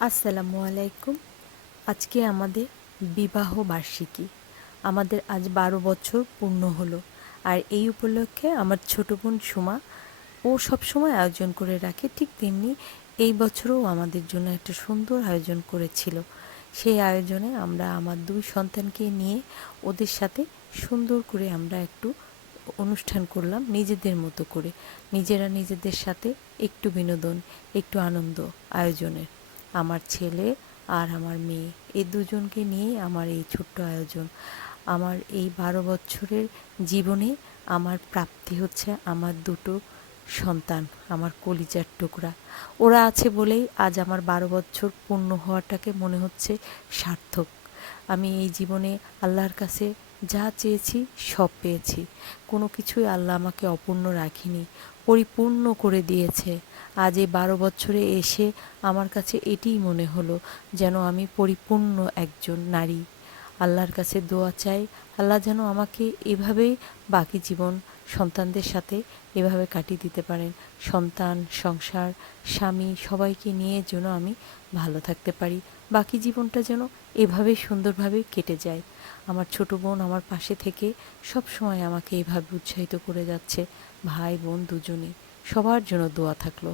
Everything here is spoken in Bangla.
আসসালামু আলাইকুম। আজকে আমাদের বিবাহ বার্ষিকী। আমাদের আজ ১২ বছর পূর্ণ হলো। আর এই উপলক্ষে আমার ছোট বোন সুমা ও সবসময় আয়োজন করে রাখে, ঠিক তেমনি এই বছরও আমাদের জন্য একটা সুন্দর আয়োজন করেছিল। সেই আয়োজনে আমরা আমার ২ সন্তানকে নিয়ে ওদের সাথে সুন্দর করে আমরা একটু অনুষ্ঠান করলাম নিজেদের মতো করে। নিজেরা নিজেদের সাথে একটু বিনোদন, একটু আনন্দ আয়োজনের। আমার ছেলে আর আমার মেয়ে এই দুজনকে নিয়েই আমার এই ছোট্ট আয়োজন। আমার এই ১২ বছরের জীবনে আমার প্রাপ্তি হচ্ছে আমার দুটো সন্তান, আমার কলিজার টুকরা। ওরা আছে বলেই আজ আমার ১২ বছর পূর্ণ হওয়াটাকে মনে হচ্ছে সার্থক। আমি এই জীবনে আল্লাহর কাছে যা চেয়েছি সব পেয়েছি। কোনো কিছুই আল্লাহ আমাকে অপূর্ণ রাখিনি, পরিপূর্ণ করে দিয়েছে। আজ এই ১২ বছরে এসে আমার কাছে এটিই মনে হলো যেন আমি পরিপূর্ণ একজন নারী। আল্লাহর কাছে দোয়া চাই, আল্লাহ যেন আমাকে এভাবেই বাকি জীবন সন্তানদের সাথে এভাবে কাটিয়ে দিতে পারেন। সন্তান, সংসার, স্বামী সবাইকে নিয়ে যেন আমি ভালো থাকতে পারি। বাকি জীবনটা যেন এভাবেই সুন্দরভাবে কেটে যায়। আমার ছোট বোন আমার পাশে থেকে সব সময় আমাকে এভাবে উৎসাহিত করে যাচ্ছে। ভাই বোন দুজনেই। সবার জন্য দোয়া থাকলো।